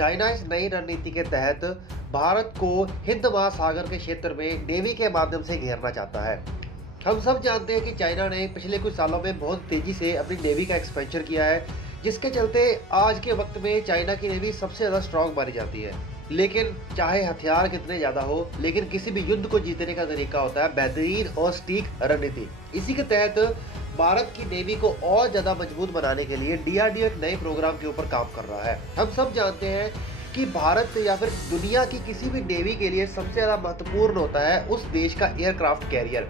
China इस नई रणनीति के तहत भारत को हिंद महासागर के क्षेत्र में नेवी के माध्यम से घेरना चाहता है। हम सब जानते हैं कि चाइना ने पिछले कुछ सालों में बहुत तेजी से अपनी नेवी का एक्सपेंशन किया है, जिसके चलते आज के वक्त में चाइना की नेवी सबसे ज़्यादा स्ट्रांग मानी जाती है। लेकिन चाहे हथियार कितने ज़्यादा हो, लेकिन किसी भी युद्ध को जीतने का तरीका होता है बेहतरीन और सटीक रणनीति। इसी के तहत भारत की नेवी को और ज़्यादा मजबूत बनाने के लिए डीआरडीओ एक नए प्रोग्राम के ऊपर काम कर रहा है। हम सब जानते हैं कि भारत या फिर दुनिया की किसी भी नेवी के लिए सबसे ज़्यादा महत्वपूर्ण होता है उस देश का एयरक्राफ्ट कैरियर।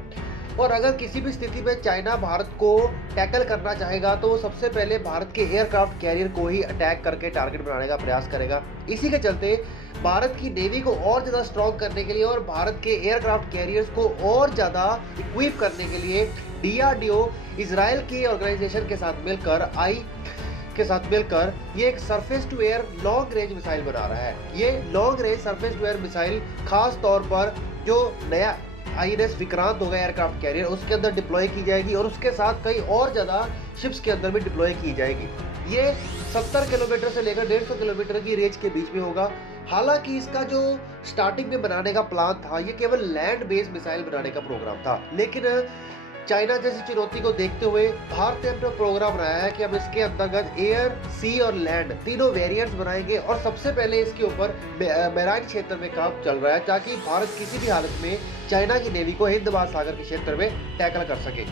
और अगर किसी भी स्थिति में चाइना भारत को टैकल करना चाहेगा तो वो सबसे पहले भारत के एयरक्राफ्ट कैरियर को ही अटैक करके टारगेट बनाने का प्रयास करेगा। इसी के चलते भारत की नेवी को और ज़्यादा स्ट्रॉन्ग करने के लिए और भारत के एयरक्राफ्ट कैरियर्स को और ज़्यादा इक्विप करने के लिए डीआरडीओ इजराइल की ऑर्गेनाइजेशन के साथ मिलकर ये एक surface to air long range missile बना रहा है। ये long range surface to air missile खास तौर पर जो नया आईएनएस विक्रांत होगा एयरक्राफ्ट कैरियर, उसके अंदर डिप्लॉय की जाएगी और उसके साथ कई और ज़्यादा शिप्स के अंदर भी डिप्लॉय की जाएगी। ये 70 किलोमीटर से लेकर 150 किलोमीटर की रेंज के बीच में होगा। हालांकि इसका जो स्टार्टिंग में बनाने का प्लान था, ये केवल लैंड बेस्ड मिसाइल बनाने का प्रोग्राम था, लेकिन चाइना जैसी चुनौती को देखते हुए भारत ने अपना प्रोग्राम बनाया है कि हम इसके अंतर्गत एयर, सी और लैंड तीनों वेरिएंट्स बनाएंगे और सबसे पहले इसके ऊपर मैराइन क्षेत्र में काम चल रहा है ताकि भारत किसी भी हालत में चाइना की नेवी को हिंद महासागर के क्षेत्र में टैकल कर सके,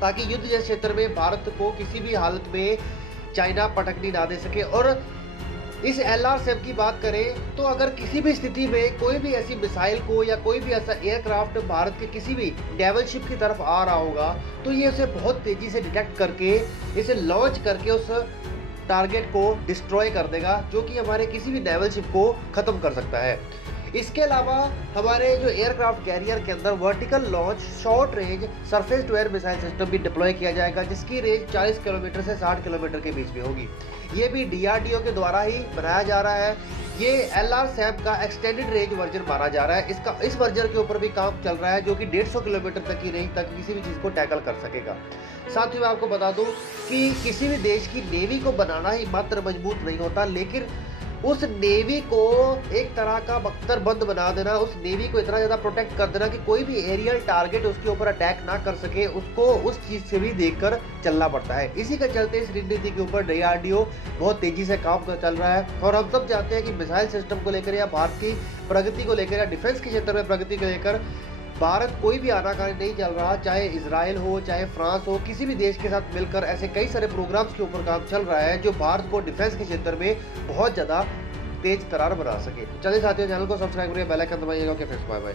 ताकि युद्ध जैसे क्षेत्र में भारत को किसी भी हालत में चाइना पटकनी ना दे सके। और इस LRSAM की बात करें तो अगर किसी भी स्थिति में कोई भी ऐसी मिसाइल को या कोई भी ऐसा एयरक्राफ्ट भारत के किसी भी नेवल शिप की तरफ आ रहा होगा तो ये उसे बहुत तेजी से डिटेक्ट करके इसे लॉन्च करके उस टारगेट को डिस्ट्रॉय कर देगा, जो कि हमारे किसी भी नेवल शिप को खत्म कर सकता है। इसके अलावा हमारे जो एयरक्राफ्ट कैरियर के अंदर vertical launch short range surface to air missile system भी डिप्लॉय किया जाएगा, जिसकी रेंज 40 किलोमीटर से 60 किलोमीटर के बीच में होगी। ये भी डीआरडीओ के द्वारा ही बनाया जा रहा है। ये LRSAM का एक्सटेंडेड रेंज वर्जन माना जा रहा है। इस वर्जन के ऊपर भी काम चल रहा है, जो कि 150 किलोमीटर तक की रेंज तक किसी भी चीज़ को टैकल कर सकेगा। साथ ही मैं आपको बता दूं कि किसी भी देश की नेवी को बनाना ही मात्र मजबूत नहीं होता, लेकिन उस नेवी को एक तरह का बख्तर बंद बना देना, उस नेवी को इतना ज़्यादा प्रोटेक्ट कर देना कि कोई भी एरियल टारगेट उसके ऊपर अटैक ना कर सके, उसको उस चीज़ से भी देखकर चलना पड़ता है। इसी के चलते इस रणनीति के ऊपर डीआरडीओ बहुत तेज़ी से काम चल रहा है। और हम सब जानते हैं कि मिसाइल सिस्टम को लेकर या भारत की प्रगति को लेकर या डिफेंस के क्षेत्र में प्रगति को लेकर भारत कोई भी आनाकानी नहीं चल रहा। चाहे इजराइल हो, चाहे फ्रांस हो, किसी भी देश के साथ मिलकर ऐसे कई सारे प्रोग्राम्स के ऊपर काम चल रहा है जो भारत को डिफेंस के क्षेत्र में बहुत ज़्यादा तेज तरार बना सके। चलिए साथियों, चैनल को सब्सक्राइब करिए, बेल आइकन दबाइएगा। Okay friends, bye bye.